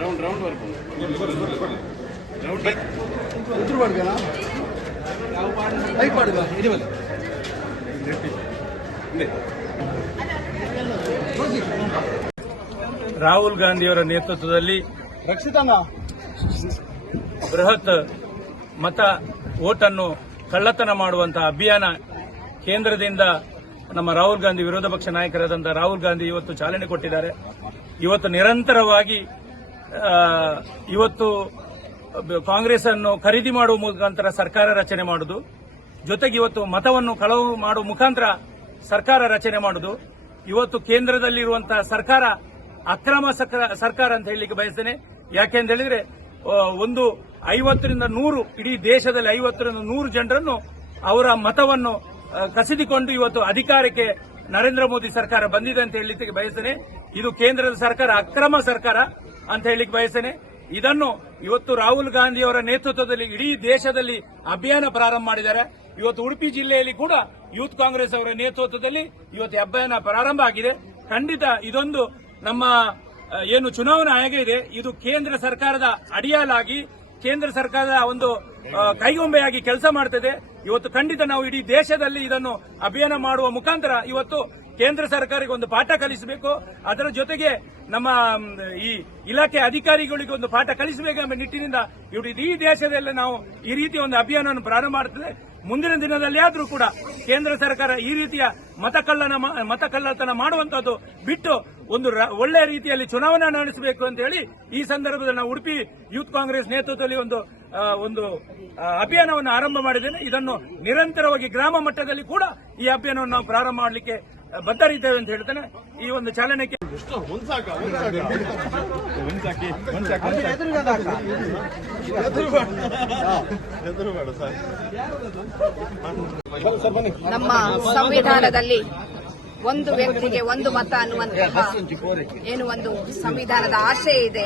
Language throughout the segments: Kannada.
ರೌಂಡ್ ರೌಂಡ್ ವರ್ಕು ರೌಂಡ್ ಉತ್ತರ ಮಾಡ್ಬೇಕಲ್ಲ ಲೈಟ್ ಮಾಡ್ಬೇಕು ಇಡೀ ರಾಹುಲ್ ಗಾಂಧಿಯವರ ನೇತೃತ್ವದಲ್ಲಿ ಬೃಹತ್ ಮತ ಓಟನ್ನು ಕಳ್ಳತನ ಮಾಡುವಂತಹ ಅಭಿಯಾನ ಕೇಂದ್ರದಿಂದ ನಮ್ಮ ರಾಹುಲ್ ಗಾಂಧಿ ವಿರೋಧ ಪಕ್ಷ ನಾಯಕರಾದಂತಹ ರಾಹುಲ್ ಗಾಂಧಿ ಇವತ್ತು ಚಾಲನೆ ಕೊಟ್ಟಿದ್ದಾರೆ. ಇವತ್ತು ನಿರಂತರವಾಗಿ ಇವತ್ತು ಕಾಂಗ್ರೆಸ್ ಅನ್ನು ಖರೀದಿ ಮಾಡುವ ಮುಖಾಂತರ ಸರ್ಕಾರ ರಚನೆ ಮಾಡುವುದು ಜೊತೆಗೆ ಇವತ್ತು ಮತವನ್ನು ಕಳವು ಮಾಡುವ ಮುಖಾಂತರ ಸರ್ಕಾರ ರಚನೆ ಮಾಡುವುದು ಇವತ್ತು ಕೇಂದ್ರದಲ್ಲಿರುವಂತಹ ಸರ್ಕಾರ ಅಕ್ರಮ ಸರ್ಕಾರ ಅಂತ ಹೇಳಲಿಕ್ಕೆ ಬಯಸ್ತೇನೆ. ಯಾಕೆಂತ ಹೇಳಿದ್ರೆ ಆ, ಒಂದು ಐವತ್ತರಿಂದ ನೂರು ಇಡೀ ದೇಶದಲ್ಲಿ ಐವತ್ತರಿಂದ ನೂರು ಜನರನ್ನು ಅವರ ಮತವನ್ನು ಕಸಿದುಕೊಂಡು ಇವತ್ತು ಅಧಿಕಾರಕ್ಕೆ ನರೇಂದ್ರ ಮೋದಿ ಸರ್ಕಾರ ಬಂದಿದೆ ಅಂತ ಹೇಳಲಿಕ್ಕೆ ಬಯಸ್ತೇನೆ. ಇದು ಕೇಂದ್ರದ ಸರ್ಕಾರ ಅಕ್ರಮ ಸರ್ಕಾರ ಅಂತ ಹೇಳಲಿಕ್ಕೆ ಬಯಸ್ತೇನೆ. ಇದನ್ನು ಇವತ್ತು ರಾಹುಲ್ ಗಾಂಧಿ ಅವರ ನೇತೃತ್ವದಲ್ಲಿ ಇಡೀ ದೇಶದಲ್ಲಿ ಅಭಿಯಾನ ಪ್ರಾರಂಭ ಮಾಡಿದ್ದಾರೆ. ಇವತ್ತು ಉಡುಪಿ ಜಿಲ್ಲೆಯಲ್ಲಿ ಕೂಡ ಯೂತ್ ಕಾಂಗ್ರೆಸ್ ಅವರ ನೇತೃತ್ವದಲ್ಲಿ ಇವತ್ತು ಅಭಿಯಾನ ಪ್ರಾರಂಭ ಆಗಿದೆ. ಖಂಡಿತ ಇದೊಂದು ನಮ್ಮ ಏನು ಚುನಾವಣಾ ಆಯೋಗ ಇದೆ. ಇದು ಕೇಂದ್ರ ಸರ್ಕಾರದ ಅಡಿಯಾಲಾಗಿ, ಕೇಂದ್ರ ಸರ್ಕಾರದ ಒಂದು ಕೈಗೊಂಬೆಯಾಗಿ ಕೆಲಸ ಮಾಡ್ತದೆ. ಇವತ್ತು ಖಂಡಿತ ನಾವು ಇಡೀ ದೇಶದಲ್ಲಿ ಇದನ್ನು ಅಭಿಯಾನ ಮಾಡುವ ಮುಖಾಂತರ ಇವತ್ತು ಕೇಂದ್ರ ಸರ್ಕಾರಕ್ಕೆ ಒಂದು ಪಾಠ ಕಲಿಸಬೇಕು. ಅದರ ಜೊತೆಗೆ ನಮ್ಮ ಈ ಇಲಾಖೆ ಅಧಿಕಾರಿಗಳಿಗೆ ಒಂದು ಪಾಠ ಕಲಿಸಬೇಕೆಂಬ ನಿಟ್ಟಿನಿಂದ ಇವರು ಇಡೀ ದೇಶದಲ್ಲಿ ನಾವು ಈ ರೀತಿಯ ಒಂದು ಅಭಿಯಾನವನ್ನು ಪ್ರಾರಂಭ ಮಾಡುತ್ತದೆ ಮುಂದಿನ ದಿನದಲ್ಲಿ ಆದರೂ ಕೂಡ ಕೇಂದ್ರ ಸರ್ಕಾರ ಈ ರೀತಿಯ ಮತಕಳ್ಳನ ಮತಕಳ್ಳತನ ಮಾಡುವಂತದ್ದು ಬಿಟ್ಟು ಒಂದು ಒಳ್ಳೆಯ ರೀತಿಯಲ್ಲಿ ಚುನಾವಣೆ ನಡೆಸಬೇಕು ಅಂತ ಹೇಳಿ ಈ ಸಂದರ್ಭದಲ್ಲಿ ನಾವು ಉಡುಪಿ ಯೂತ್ ಕಾಂಗ್ರೆಸ್ ನೇತೃತ್ವದಲ್ಲಿ ಒಂದು ಒಂದು ಅಭಿಯಾನವನ್ನು ಆರಂಭ ಮಾಡಿದ್ದೇನೆ. ಇದನ್ನು ನಿರಂತರವಾಗಿ ಗ್ರಾಮ ಮಟ್ಟದಲ್ಲಿ ಕೂಡ ಈ ಅಭಿಯಾನವನ್ನು ನಾವು ಪ್ರಾರಂಭ ಮಾಡಲಿಕ್ಕೆ ಬದ್ಧರಿದ್ದೇವೆ ಅಂತ ಹೇಳ್ತಾನೆ ಈ ಒಂದು ಚಾಲನೆಗೆ. ನಮ್ಮ ಸಂವಿಧಾನದಲ್ಲಿ ಒಂದು ವ್ಯಕ್ತಿಗೆ ಒಂದು ಮತ ಅನ್ನುವಂತಹ ಏನು ಒಂದು ಸಂವಿಧಾನದ ಆಶಯ ಇದೆ,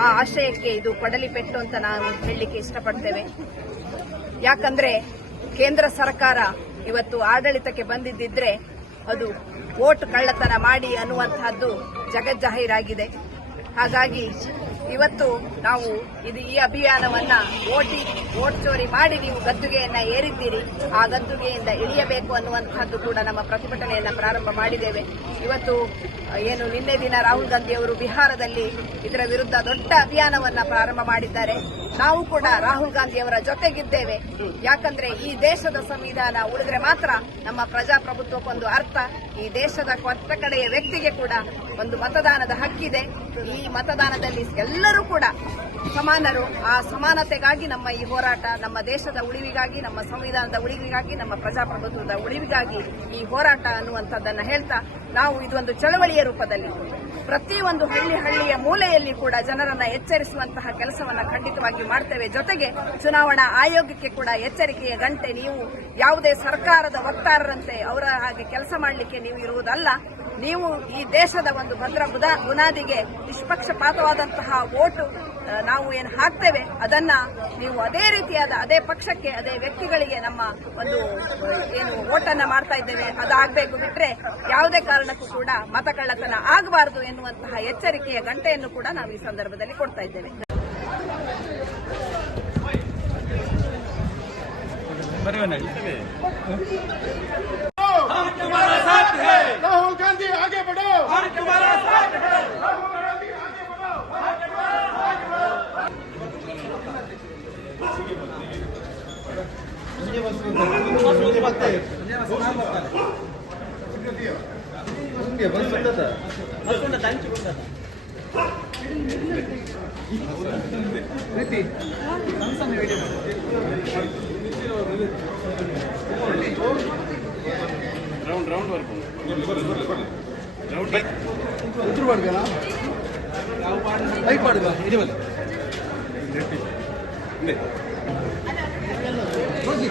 ಆ ಆಶಯಕ್ಕೆ ಇದು ಕೊಡಲಿ ಪೆಟ್ಟು ಅಂತ ನಾವು ಹೇಳಲಿಕ್ಕೆ ಇಷ್ಟಪಡ್ತೇವೆ. ಯಾಕಂದ್ರೆ ಕೇಂದ್ರ ಸರ್ಕಾರ ಇವತ್ತು ಆಡಳಿತಕ್ಕೆ ಬಂದಿದ್ದಿದ್ರೆ ಅದು ವೋಟ್ ಕಳ್ಳತನ ಮಾಡಿ ಅನ್ನುವಂತಹದ್ದು ಜಗಜ್ಜಾಹೀರಾಗಿದೆ. ಹಾಗಾಗಿ ಇವತ್ತು ನಾವು ಇದು ಈ ಅಭಿಯಾನವನ್ನ ಓಟಿ, ಓಟ್ ಚೋರಿ ಮಾಡಿ ನೀವು ಗದ್ದುಗೆಯನ್ನ ಏರಿದ್ದೀರಿ, ಆ ಗದ್ದುಗೆಯಿಂದ ಇಳಿಯಬೇಕು ಅನ್ನುವಂತಹದ್ದು ಕೂಡ ನಮ್ಮ ಪ್ರತಿಭಟನೆಯನ್ನ ಪ್ರಾರಂಭ ಮಾಡಿದ್ದೇವೆ. ಇವತ್ತು ಏನು ನಿನ್ನೆ ದಿನ ರಾಹುಲ್ ಗಾಂಧಿ ಅವರು ಬಿಹಾರದಲ್ಲಿ ಇದರ ವಿರುದ್ಧ ದೊಡ್ಡ ಅಭಿಯಾನವನ್ನ ಪ್ರಾರಂಭ ಮಾಡಿದ್ದಾರೆ. ನಾವು ಕೂಡ ರಾಹುಲ್ ಗಾಂಧಿ ಅವರ ಜೊತೆಗಿದ್ದೇವೆ. ಯಾಕಂದ್ರೆ ಈ ದೇಶದ ಸಂವಿಧಾನ ಉಳಿದ್ರೆ ಮಾತ್ರ ನಮ್ಮ ಪ್ರಜಾಪ್ರಭುತ್ವಕ್ಕೊಂದು ಅರ್ಥ. ಈ ದೇಶದ ಕೊಟ್ಟ ಕಡೆಯ ವ್ಯಕ್ತಿಗೆ ಕೂಡ ಒಂದು ಮತದಾನದ ಹಕ್ಕಿದೆ. ಈ ಮತದಾನದಲ್ಲಿ ಎಲ್ಲರೂ ಕೂಡ ಸಮಾನರು. ಆ ಸಮಾನತೆಗಾಗಿ ನಮ್ಮ ಈ ಹೋರಾಟ, ನಮ್ಮ ದೇಶದ ಉಳಿವಿಗಾಗಿ, ನಮ್ಮ ಸಂವಿಧಾನದ ಉಳಿವಿಗಾಗಿ, ನಮ್ಮ ಪ್ರಜಾಪ್ರಭುತ್ವದ ಉಳಿವಿಗಾಗಿ ಈ ಹೋರಾಟ ಅನ್ನುವಂಥದ್ದನ್ನು ಹೇಳ್ತಾ ನಾವು ಇದೊಂದು ಚಳವಳಿಯ ರೂಪದಲ್ಲಿ ಪ್ರತಿಯೊಂದು ಹಳ್ಳಿ ಹಳ್ಳಿಯ ಮೂಲೆಯಲ್ಲಿ ಕೂಡ ಜನರನ್ನ ಎಚ್ಚರಿಸುವಂತಹ ಕೆಲಸವನ್ನ ಖಂಡಿತವಾಗಿ ಮಾಡ್ತೇವೆ. ಜೊತೆಗೆ ಚುನಾವಣಾ ಆಯೋಗಕ್ಕೆ ಕೂಡ ಎಚ್ಚರಿಕೆಯ ಗಂಟೆ ನೀವು ಯಾವುದೇ ಸರ್ಕಾರದ ವಕ್ತಾರರಂತೆ ಅವರ ಹಾಗೆ ಕೆಲಸ ಮಾಡಲಿಕ್ಕೆ ನೀವು ಇರುವುದಲ್ಲ ನೀವು ಈ ದೇಶದ ಒಂದು ಭದ್ರ ಬುದ- ಬುನಾದಿಗೆ ನಿಷ್ಪಕ್ಷಪಾತವಾದಂತಹ ಆ, ನಾವು ಏನು ಹಾಕ್ತೇವೆ ಅದನ್ನ ನೀವು ಅದೇ ರೀತಿಯಾದ ಅದೇ ಪಕ್ಷಕ್ಕೆ ಅದೇ ವ್ಯಕ್ತಿಗಳಿಗೆ ನಮ್ಮ ಒಂದು ಏನು ಓಟನ್ನ ಮಾಡ್ತಾ ಇದ್ದೇವೆ ಅದಾಗಬೇಕು ಬಿಟ್ರೆ ಯಾವುದೇ ಕಾರಣಕ್ಕೂ ಕೂಡ ಮತಕಳ್ಳತನ ಆಗಬಾರದು ಎನ್ನುವಂತಹ ಎಚ್ಚರಿಕೆಯ ಗಂಟೆಯನ್ನು ಕೂಡ ನಾವು ಈ ಸಂದರ್ಭದಲ್ಲಿ ಕೊಡ್ತಾ ಇದ್ದೇವೆ. Rahul round round work round bike ಉತ್ತರ ಮಾಡ್ಬೇಕಲ್ಲ ಬೈಕ್ ಮಾಡ್ಬೇಕು ಇದು ಬಂದು ಹೋಗಿ